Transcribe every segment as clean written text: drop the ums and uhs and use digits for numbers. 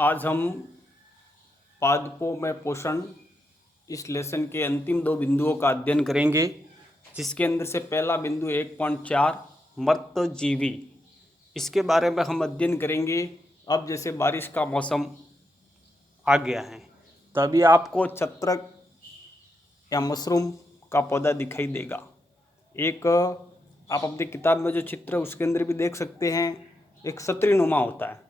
आज हम पादपों में पोषण इस लेसन के अंतिम 2 बिंदुओं का अध्ययन करेंगे, जिसके अंदर से पहला बिंदु 1.4 मृतजीवी, इसके बारे में हम अध्ययन करेंगे। अब जैसे बारिश का मौसम आ गया है, तभी आपको छत्रक या मशरूम का पौधा दिखाई देगा। एक आप अपनी किताब में जो चित्र है उसके अंदर भी देख सकते हैं, एक छतरी नुमा होता है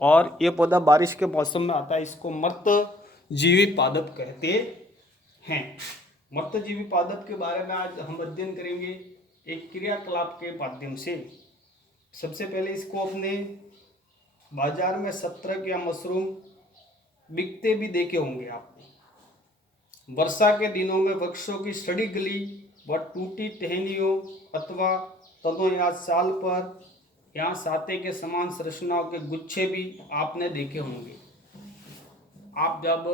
और ये पौधा बारिश के मौसम में आता है। इसको मृतजीवी पादप कहते हैं। मृतजीवी पादप के बारे में आज हम अध्ययन करेंगे एक क्रियाकलाप के माध्यम से। सबसे पहले इसको अपने बाजार में छत्रक या मशरूम बिकते भी देखे होंगे आपने। वर्षा के दिनों में वृक्षों की सड़ी गली व टूटी टहनियों अथवा तनों या साल पर यहाँ साते के समान संरचनाओं के गुच्छे भी आपने देखे होंगे। आप जब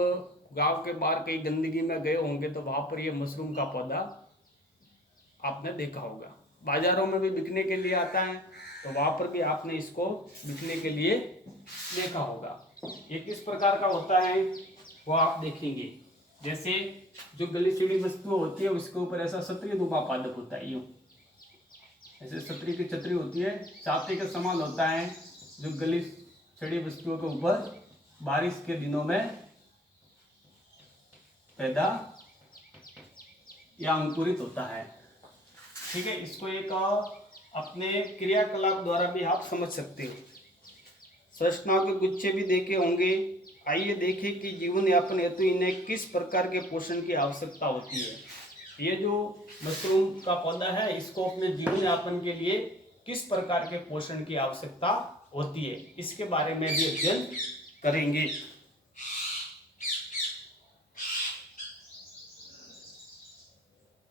गांव के बाहर कहीं गंदगी में गए होंगे तो वहाँ पर ये मशरूम का पौधा आपने देखा होगा। बाजारों में भी बिकने के लिए आता है, तो वहाँ पर भी आपने इसको बिकने के लिए देखा होगा। ये किस प्रकार का होता है वो आप देखेंगे। जैसे जो गली सीढ़ी वस्तु होती है उसके ऊपर ऐसा छतरी नुमा पादप होता है, यूँ ऐसे छतरी की छतरी होती है, छाते के समान होता है, जो गली सड़ी वस्तुओं के ऊपर बारिश के दिनों में पैदा या अंकुरित होता है। ठीक है, इसको एक अपने क्रियाकलाप द्वारा भी आप समझ सकते हो। संरचनाओं के गुच्छे भी देखे होंगे। आइए देखें कि जीवन यापन हेतु इन्हें किस प्रकार के पोषण की आवश्यकता होती है। ये जो मशरूम का पौधा है, इसको अपने जीवन यापन के लिए किस प्रकार के पोषण की आवश्यकता होती है, इसके बारे में भी अध्ययन करेंगे।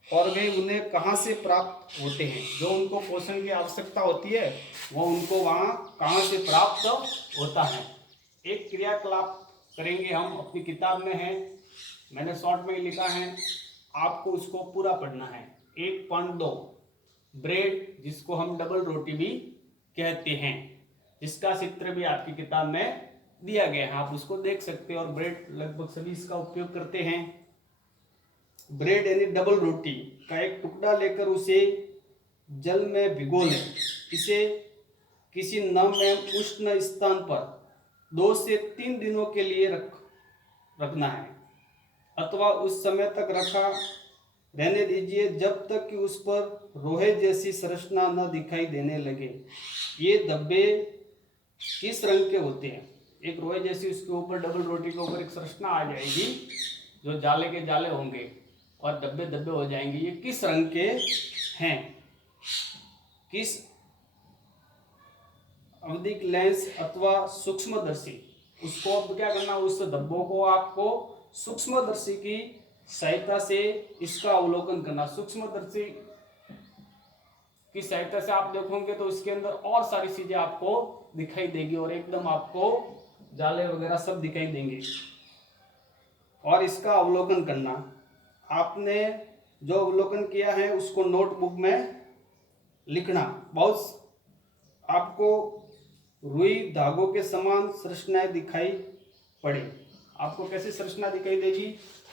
और वे उन्हें कहाँ से प्राप्त होते हैं। जो उनको पोषण की आवश्यकता होती है वो उनको वहाँ कहाँ से प्राप्त होता है। एक क्रियाकलाप करेंगे हम, अपनी किताब में है, मैंने शॉर्ट में लिखा है, आपको उसको पूरा पढ़ना है। 1.2 ब्रेड, जिसको हम डबल रोटी भी कहते हैं, जिसका चित्र भी आपकी किताब में दिया गया है, आप उसको देख सकते हैं। और ब्रेड लगभग सभी इसका उपयोग करते हैं। ब्रेड यानी डबल रोटी का एक टुकड़ा लेकर उसे जल में भिगो लें। इसे किसी नम एवं उष्ण स्थान पर 2 से 3 दिनों के लिए रखना है, अथवा उस समय तक रखा रहने दीजिए जब तक कि उस पर रोहे जैसी संरचना न दिखाई देने लगे। ये धब्बे किस रंग के होते हैं? एक रोहे जैसी उसके ऊपर, डबल रोटी के ऊपर एक संरचना आ जाएगी, जो जाले के जाले होंगे और धब्बे धब्बे हो जाएंगे। ये किस रंग के हैं? किस अवधिक लेंस अथवा सूक्ष्मदर्शी, उसको अब क्या करना, उस धब्बों को आपको सूक्ष्मदर्शी की सहायता से इसका अवलोकन करना। सूक्ष्मदर्शी की सहायता से आप देखोगे तो उसके अंदर और सारी चीजें आपको दिखाई देगी और एकदम आपको जाले वगैरह सब दिखाई देंगे। और इसका अवलोकन करना, आपने जो अवलोकन किया है उसको नोटबुक में लिखना। बहुत आपको रुई धागों के समान संरचनाएं दिखाई पड़े। आपको कैसी संरचना दिखाई देगी?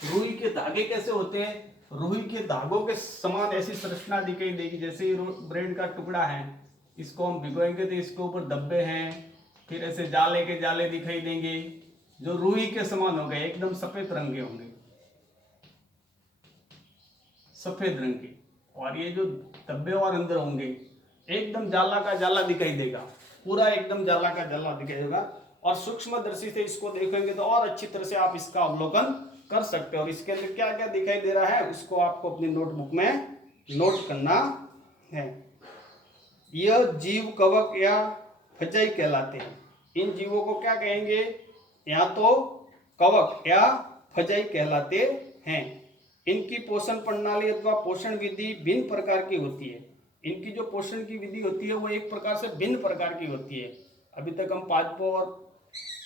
रुई के धागे कैसे होते हैं? रुई के धागों के समान ऐसी संरचना दिखाई देगी। जैसे ब्रेड का टुकड़ा है, इसको हम भिगोएंगे तो इसके ऊपर धब्बे हैं, फिर ऐसे जाले के जाले दिखाई देंगे जो रुई के समान होंगे, एकदम सफेद रंग के होंगे, सफेद रंग के। और ये जो धब्बे और अंदर होंगे एकदम जाला का जाला दिखाई देगा, पूरा एकदम जाला का जाला दिखाई देगा। और सूक्ष्मदर्शी से इसको देखेंगे तो और अच्छी तरह से आप इसका अवलोकन कर सकते हो। और इसके अंदर क्या क्या दिखाई दे रहा है उसको आपको अपनी नोटबुक में नोट करना है। यह जीव कवक या फजाई कहलाते हैं। इन जीवों को क्या कहेंगे? या तो कवक या फजाई कहलाते हैं। इनकी पोषण प्रणाली अथवा पोषण विधि भिन्न प्रकार की होती है। इनकी जो पोषण की विधि होती है वो एक प्रकार से भिन्न प्रकार की होती है। अभी तक हम पादपों और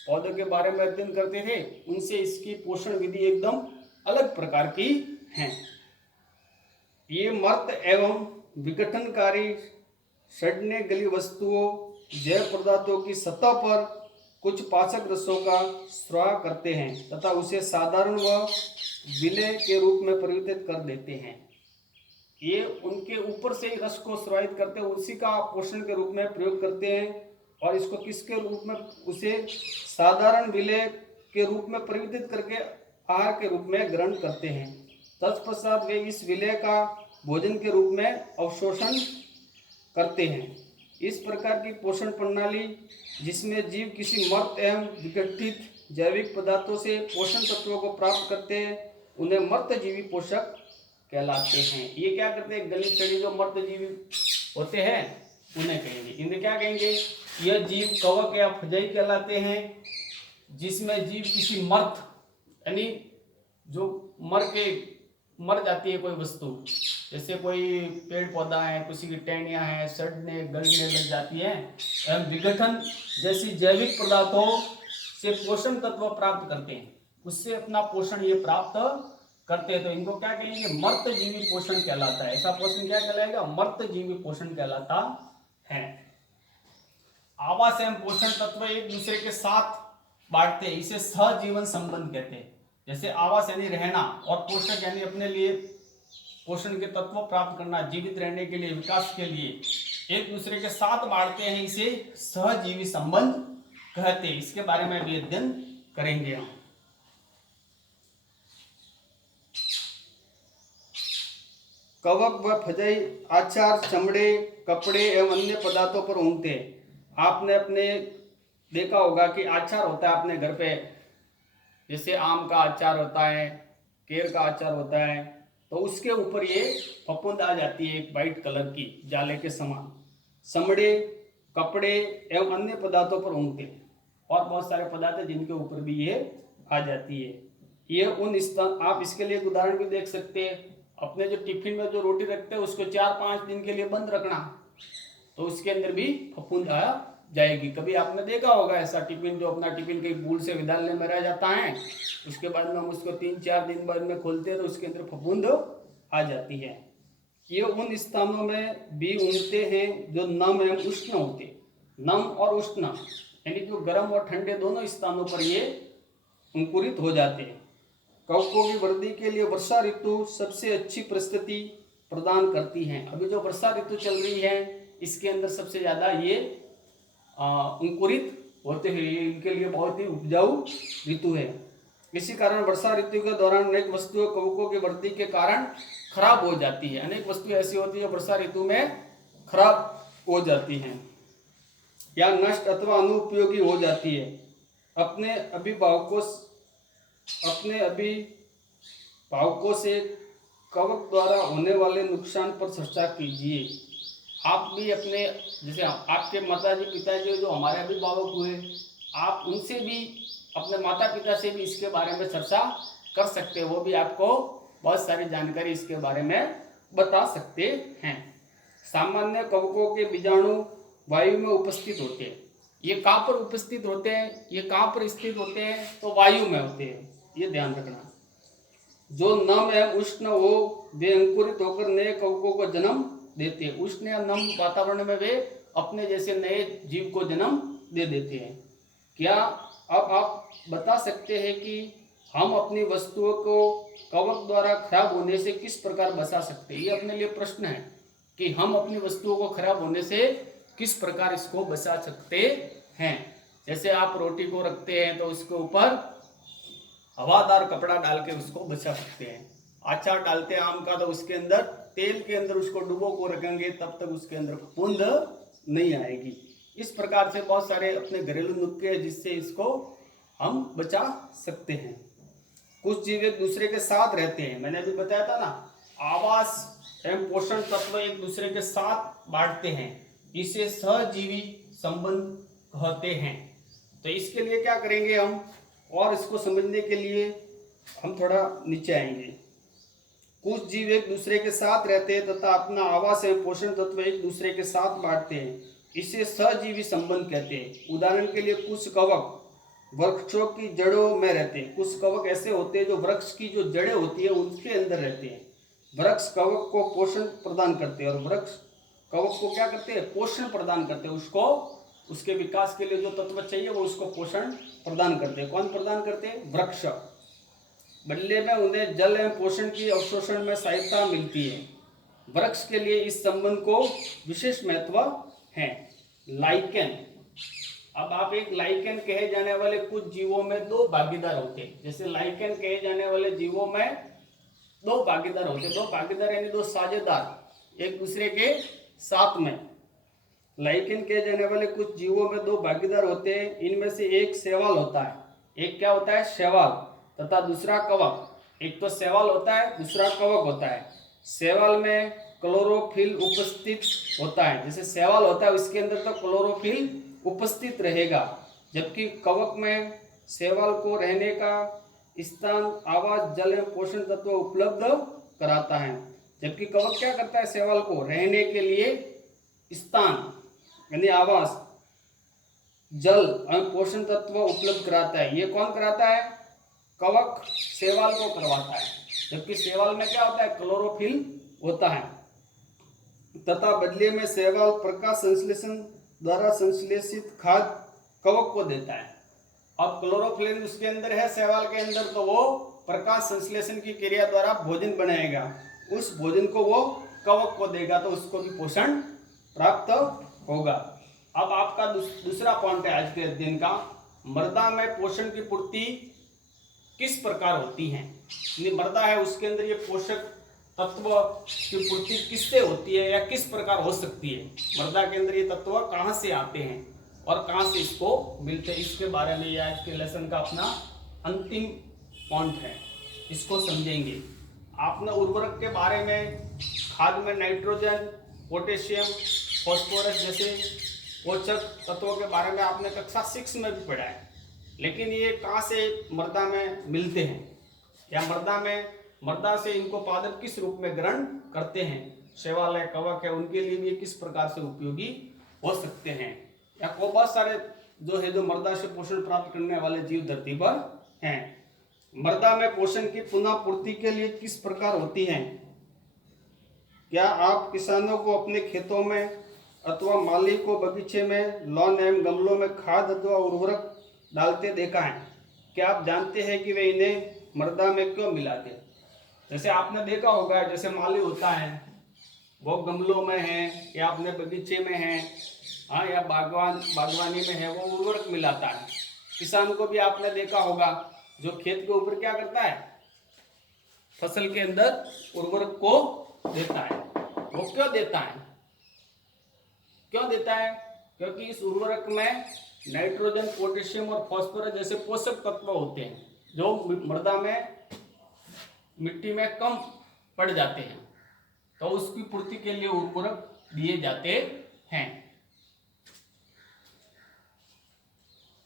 पौधों के बारे में अध्ययन करते थे, उनसे इसकी पोषण विधि एकदम अलग प्रकार की है। ये मर्त एवं विघटनकारी सड़ने गली वस्तुओं, जैव पदार्थों की सतह पर कुछ पाचक रसों का स्राव करते हैं तथा उसे साधारण व विलेय के रूप में परिवर्तित कर देते हैं। ये उनके ऊपर से ही रस को स्रावित करते हैं, उसी का पोषण के रूप में प्रयोग करते हैं और इसको किसके रूप में, उसे साधारण विलेय के रूप में परिवर्तित करके आहार के रूप में ग्रहण करते हैं। तत्पश्चात वे इस विलेय का भोजन के रूप में अवशोषण करते हैं। इस प्रकार की पोषण प्रणाली जिसमें जीव किसी मर्त एवं विघटित जैविक पदार्थों से पोषण तत्वों को प्राप्त करते हैं, उन्हें मर्तजीवी पोषक कहलाते हैं। ये क्या करते हैं, गली चढ़ी जो मर्तजीवी होते हैं उन्हें कहेंगे। इन्हें क्या कहेंगे, यह जीव कवक या फजई कहलाते हैं, जिसमें जीव किसी मर्त यानी जो मर जाती है कोई वस्तु, जैसे कोई पेड़ पौधा है, किसी की टहनियाँ हैं, सड़ने गलने लग जाती हैं, एवं विघटन जैसी जैविक पदार्थों से पोषण तत्व प्राप्त करते हैं, उससे अपना पोषण ये प्राप्त करते हैं, तो इनको क्या कहेंगे, मर्तजीवी पोषण कहलाता है। ऐसा पोषण क्या कहलाएगा, मर्तजीवी पोषण कहलाता है। आवास एवं पोषण तत्व एक दूसरे के साथ बांटते हैं, इसे सहजीवन संबंध कहते हैं। जैसे आवास यानी रहना और पोषक यानी अपने लिए पोषण के तत्व प्राप्त करना, जीवित रहने के लिए, विकास के लिए एक दूसरे के साथ बांटते हैं, इसे सहजीवी संबंध कहते हैं। इसके बारे में भी अध्ययन करेंगे हम। कवक व फजई आचार चमड़े, कपड़े एवं अन्य पदार्थों पर ऊँघते हैं। आपने अपने देखा होगा कि आचार होता है अपने घर पे, जैसे आम का अचार होता है, केर का अचार होता है, तो उसके ऊपर ये फफूंद आ जाती है एक वाइट कलर की जाले के समान। समड़े, कपड़े एवं अन्य पदार्थों पर ऊँघते हैं, और बहुत सारे पदार्थ हैं जिनके ऊपर भी ये आ जाती है। ये उन स्थान, आप इसके लिए एक उदाहरण भी देख सकते हैं। अपने जो टिफिन में जो रोटी रखते हैं उसको 4-5 दिन के लिए बंद रखना, तो उसके अंदर भी फफूंद आ जाएगी। कभी आपने देखा होगा ऐसा टिफिन, जो अपना टिफिन कहीं भूल से विद्यालय में रह जाता है, उसके बाद में हम उसको 3-4 दिन बाद में खोलते हैं तो उसके अंदर फफूंद आ जाती है। ये उन स्थानों में भी ऊँघते हैं जो नम एवं उष्ण होते हैं। नम और उष्ण यानी जो गर्म और ठंडे दोनों स्थानों पर ये अंकुरित हो जाते हैं। कवकों की वृद्धि के लिए वर्षा ऋतु सबसे अच्छी परिस्थिति प्रदान करती है। अभी जो वर्षा ऋतु चल रही है, इसके अंदर सबसे ज़्यादा ये अंकुरित होते हैं, इनके लिए बहुत ही उपजाऊ ऋतु है। इसी कारण वर्षा ऋतु के दौरान अनेक वस्तुएं कवकों की वृद्धि के कारण खराब हो जाती है। अनेक वस्तुएं ऐसी होती है जो वर्षा ऋतु में खराब हो जाती हैं या नष्ट अथवा अनुपयोगी हो जाती है। अपने अभिभावकों से कवक द्वारा होने वाले नुकसान पर चर्चा कीजिए। आप भी अपने, जैसे आपके माताजी पिताजी जो हमारे अभिभावक हुए, आप उनसे भी, अपने माता पिता से भी इसके बारे में चर्चा कर सकते हैं। वो भी आपको बहुत सारी जानकारी इसके बारे में बता सकते हैं। सामान्य कवकों के बीजाणु वायु में उपस्थित होते हैं। ये कहाँ पर उपस्थित होते हैं, ये कहाँ पर स्थित होते हैं, तो वायु में होते हैं, ये ध्यान रखना। जो नम एवं उष्ण हो वे अंकुरित होकर नए कवकों को जन्म देते हैं। उष्ण या नम वातावरण में वे अपने जैसे नए जीव को जन्म दे देते हैं। क्या अब आप बता सकते हैं कि हम अपनी वस्तुओं को कवक द्वारा खराब होने से किस प्रकार बचा सकते हैं? ये अपने लिए प्रश्न है कि हम अपनी वस्तुओं को खराब होने से किस प्रकार इसको बचा सकते हैं। जैसे आप रोटी को रखते हैं तो उसके ऊपर हवादार कपड़ा डाल के उसको बचा सकते हैं। अचार डालते हैं आम का, तो उसके अंदर तेल के अंदर उसको डुबो को रखेंगे, तब तक उसके अंदर फफूंद नहीं आएगी। इस प्रकार से बहुत सारे अपने घरेलू नुस्खे हैं जिससे इसको हम बचा सकते हैं। कुछ जीव एक दूसरे के साथ रहते हैं, मैंने अभी बताया था ना, आवास एवं पोषण तत्व एक दूसरे के साथ बांटते हैं, इसे सहजीवी संबंध कहते हैं। तो इसके लिए क्या करेंगे हम, और इसको समझने के लिए हम थोड़ा नीचे आएंगे। कुछ जीव एक दूसरे के साथ रहते हैं तथा अपना आवास एवं पोषण तत्व एक दूसरे के साथ बांटते हैं, इसे सहजीवी संबंध कहते हैं। उदाहरण के लिए कुछ कवक वृक्षों की जड़ों में रहते हैं। कुछ कवक ऐसे होते हैं जो वृक्ष की जो जड़ें होती है उनके अंदर रहते हैं। वृक्ष कवक को पोषण प्रदान करते हैं और वृक्ष कवक को क्या करते हैं, पोषण प्रदान करते हैं, उसको उसके विकास के लिए जो तत्व चाहिए वो उसको पोषण प्रदान करते हैं। कौन प्रदान करते हैं? वृक्ष। बदले में उन्हें जल एवं पोषण की अवशोषण में सहायता मिलती है। वृक्ष के लिए इस संबंध को विशेष महत्व है। लाइकेन, अब आप एक लाइकेन कहे जाने वाले कुछ जीवों में दो भागीदार होते हैं। जैसे लाइकेन कहे जाने वाले जीवों में दो भागीदार होते हैं। दो भागीदार यानी दो साझेदार एक दूसरे के साथ में। लाइकेन कहे जाने वाले कुछ जीवों में दो भागीदार होते हैं। इनमें से एक शैवाल होता है। एक क्या होता है? शैवाल। तथा दूसरा कवक। एक तो शैवाल होता है, दूसरा कवक होता है। शैवाल में क्लोरोफिल उपस्थित होता है। जैसे शैवाल होता है उसके अंदर तो क्लोरोफिल उपस्थित रहेगा, जबकि कवक में शैवाल को रहने का स्थान, आवास, जल एवं पोषण तत्व उपलब्ध कराता है। जबकि कवक क्या करता है? शैवाल को रहने के लिए स्थान यानी आवास, जल एवं पोषण तत्व उपलब्ध कराता है। ये कौन कराता है? कवक शैवाल को करवाता है। जबकि शैवाल में क्या होता है? क्लोरोफिल होता है। तथा बदले में शैवाल प्रकाश संश्लेषण द्वारा संश्लेषित खाद्य कवक को देता है। अब क्लोरोफिल उसके अंदर है शैवाल के अंदर, तो वो प्रकाश संश्लेषण की क्रिया द्वारा भोजन बनाएगा। उस भोजन को वो कवक को देगा, तो उसको भी पोषण प्राप्त होगा। अब आपका दूसरा पॉइंट है आज के अध्ययन का, मृदा में पोषण की पूर्ति किस प्रकार होती है। मृदा है उसके अंदर ये पोषक तत्व की पूर्ति किससे होती है या किस प्रकार हो सकती है। मृदा के अंदर ये तत्व कहाँ से आते हैं और कहाँ से इसको मिलते हैं, इसके बारे में ये आज के लेसन का अपना अंतिम पॉइंट है। इसको समझेंगे। आपने उर्वरक के बारे में, खाद में नाइट्रोजन, पोटेशियम, फॉस्फोरस जैसे पोषक तत्वों के बारे में आपने कक्षा 6 में भी पढ़ा है। लेकिन ये कहाँ से मृदा में मिलते हैं या मृदा से इनको पादप किस रूप में ग्रहण करते हैं, शैवाल है, कवक है, उनके लिए भी किस प्रकार से उपयोगी हो सकते हैं, या को बहुत सारे जो मृदा से पोषण प्राप्त करने वाले जीव धरती पर हैं। मृदा में पोषण की पुनः पूर्ति के लिए किस प्रकार होती है? क्या आप किसानों को अपने खेतों में अथवा माली को बगीचे में लॉन एवं गमलों में खाद अथवा उर्वरक डालते देखा है? क्या आप जानते हैं कि वे इन्हें मृदा में क्यों मिलाते हैं? जैसे आपने देखा होगा, जैसे माली होता है वो गमलों में है या अपने बगीचे में है, हाँ, या बागवानी में है, वो उर्वरक मिलाता है। किसान को भी आपने देखा होगा जो खेत के ऊपर क्या करता है? फसल के अंदर उर्वरक को देता है। वो क्यों देता है? क्योंकि इस उर्वरक में नाइट्रोजन, पोटेशियम और फास्फोरस जैसे पोषक तत्व होते हैं जो मृदा में, मिट्टी में कम पड़ जाते हैं, तो उसकी पूर्ति के लिए उर्वरक दिए जाते हैं।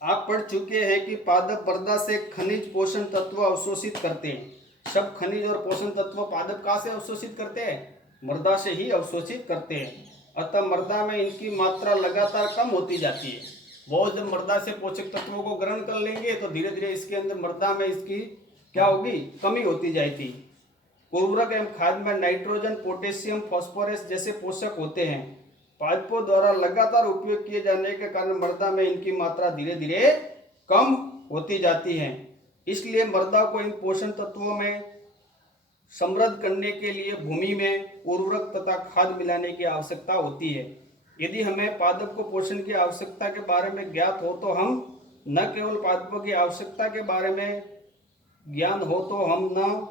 आप पढ़ चुके हैं कि पादप मृदा से खनिज पोषण तत्व अवशोषित करते हैं। सब खनिज और पोषण तत्व पादप कहाँ से अवशोषित करते हैं? मृदा से ही अवशोषित करते हैं। अतः मृदा में इनकी मात्रा लगातार कम होती जाती है। वो जब मृदा से पोषक तत्वों को ग्रहण कर लेंगे तो धीरे धीरे इसके अंदर मृदा में इसकी क्या होगी? कमी होती जाएगी। उर्वरक एवं खाद में नाइट्रोजन, पोटेशियम, फास्फोरस जैसे पोषक होते हैं। पादपों द्वारा लगातार उपयोग किए जाने के कारण मृदा में इनकी मात्रा धीरे धीरे कम होती जाती है। इसलिए मृदा को इन पोषण तत्वों में समृद्ध करने के लिए भूमि में उर्वरक तथा खाद मिलाने की आवश्यकता होती है। यदि हमें पादप को पोषण की आवश्यकता के बारे में ज्ञात हो तो हम न केवल पादपों की आवश्यकता के बारे में ज्ञान हो तो हम न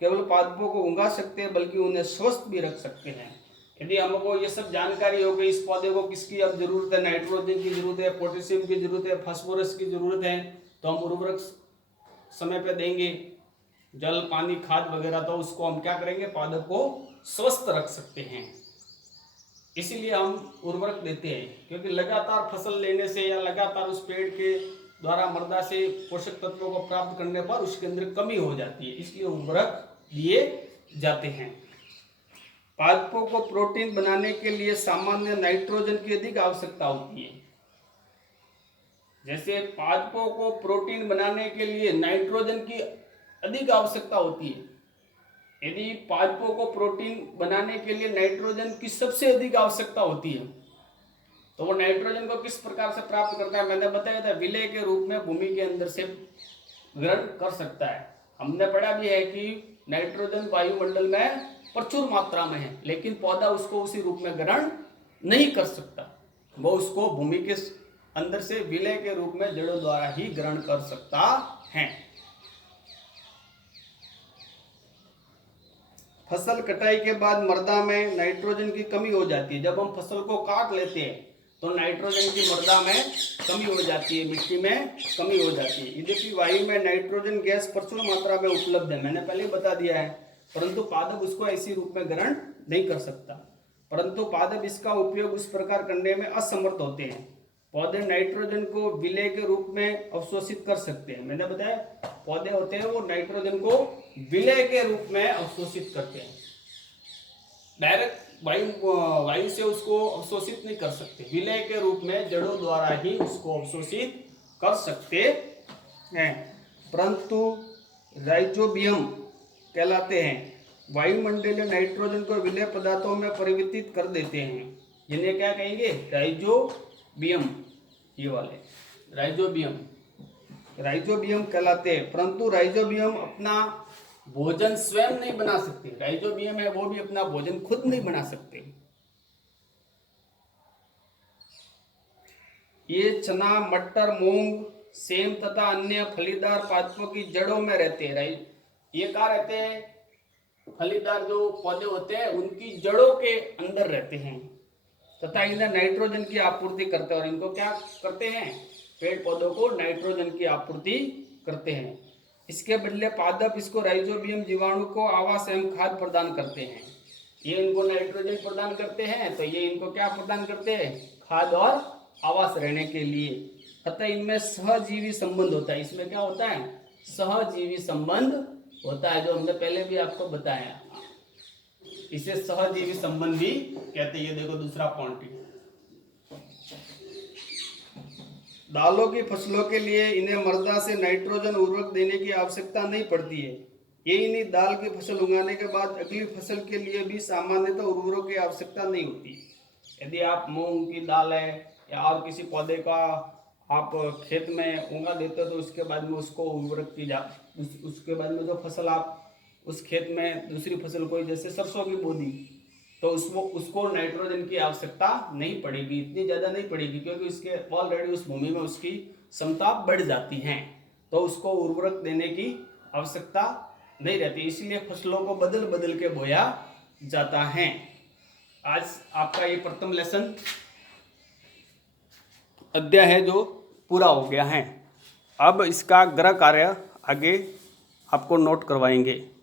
केवल पादपों को उगा सकते हैं बल्कि उन्हें स्वस्थ भी रख सकते हैं। यदि हमको ये सब जानकारी हो गई, इस पौधे को किसकी अब जरूरत है, नाइट्रोजन की जरूरत है, पोटेशियम की जरूरत है, फास्फोरस की जरूरत है, तो हम उर्वरक समय पे देंगे, जल, पानी, खाद वगैरह, तो उसको हम क्या करेंगे? पादप को स्वस्थ रख सकते हैं। इसीलिए हम उर्वरक देते हैं, क्योंकि लगातार फसल लेने से या लगातार उस पेड़ के द्वारा मृदा से पोषक तत्वों को प्राप्त करने पर उसके अंदर कमी हो जाती है, इसलिए उर्वरक दिए जाते हैं। पादपों को प्रोटीन बनाने के लिए सामान्य नाइट्रोजन की अधिक आवश्यकता होती है। जैसे पादपों को प्रोटीन बनाने के लिए नाइट्रोजन की अधिक आवश्यकता होती है। यदि पादपों को प्रोटीन बनाने के लिए नाइट्रोजन की सबसे अधिक आवश्यकता होती है, तो वो नाइट्रोजन को किस प्रकार से प्राप्त करता है, मैंने बताया था विलय के रूप में भूमि के अंदर से ग्रहण कर सकता है। हमने पढ़ा भी है कि नाइट्रोजन वायुमंडल में प्रचुर मात्रा में है, लेकिन पौधा उसको उसी रूप में ग्रहण नहीं कर सकता, वो उसको भूमि के अंदर से विलय के रूप में जड़ों द्वारा ही ग्रहण कर सकता है। फसल कटाई के बाद मृदा में नाइट्रोजन की कमी हो जाती है। जब हम फसल को काट लेते हैं तो नाइट्रोजन की मृदा में कमी हो जाती है, मिट्टी में कमी हो जाती है। यद्यपि वायु में नाइट्रोजन गैस प्रचुर मात्रा में उपलब्ध है, मैंने पहले बता दिया है, परंतु पादप उसको ऐसी रूप में ग्रहण नहीं कर सकता। परंतु पादप इसका उपयोग उस प्रकार करने में असमर्थ होते हैं। पौधे नाइट्रोजन को विलय के रूप में अवशोषित कर सकते हैं। मैंने बताया पौधे होते हैं वो नाइट्रोजन को विलय के रूप में अवशोषित करते हैं, डायरेक्ट वायु से उसको अवशोषित नहीं कर सकते, विलय के रूप में जड़ों द्वारा ही उसको अवशोषित कर सकते हैं। परंतु राइजोबियम कहलाते हैं, वायुमंडलीय नाइट्रोजन को विलय पदार्थों में परिवर्तित कर देते हैं। जिन्हें क्या कहेंगे, राइजोबियम, ये वाले राइजोबियम कहलाते हैं। परंतु राइजोबियम अपना भोजन स्वयं नहीं बना सकते। राइजोबियम है वो भी अपना भोजन खुद नहीं बना सकते। ये चना, मटर, मूंग, सेम तथा अन्य फलीदार पादपों की जड़ों में रहते हैं। ये कहाँ रहते हैं, फलीदार जो पौधे होते हैं उनकी जड़ों के अंदर रहते हैं तथा इन्हें नाइट्रोजन की आपूर्ति करते हैं। और इनको क्या करते हैं, पेड़ पौधों को नाइट्रोजन की आपूर्ति करते हैं। इसके बदले पादप इसको राइजोबियम जीवाणु को आवास एवं खाद्य प्रदान करते हैं। ये इनको नाइट्रोजन प्रदान करते हैं तो ये इनको क्या प्रदान करते हैं, खाद्य और आवास रहने के लिए। अतः इनमें सहजीवी संबंध होता है। इसमें क्या होता है, सहजीवी संबंध होता है, जो हमने पहले भी आपको बताया। इसे सहजीवी संबंध भी कहते हैं। ये देखो दूसरा पॉइंट, दालों की फसलों के लिए इन्हें मृदा से नाइट्रोजन उर्वरक देने की आवश्यकता नहीं पड़ती है। ये इन्हीं दाल की फसल उगाने के बाद अगली फसल के लिए भी सामान्यतः उर्वरक की आवश्यकता नहीं होती। यदि आप मूंग की दाल है या और किसी पौधे का आप खेत में उगा देते हो तो उसके बाद में उसको उर्वरक की उसके बाद में जो फसल आप उस खेत में दूसरी फसल कोई जैसे सरसों की बो दी तो उसको नाइट्रोजन की आवश्यकता नहीं पड़ेगी, इतनी ज़्यादा नहीं पड़ेगी, क्योंकि उसके ऑलरेडी उस भूमि में उसकी क्षमता बढ़ जाती है, तो उसको उर्वरक देने की आवश्यकता नहीं रहती। इसलिए फसलों को बदल बदल के बोया जाता है। आज आपका ये प्रथम लेसन अध्याय है जो पूरा हो गया है। अब इसका गृह कार्य आगे आपको नोट करवाएंगे।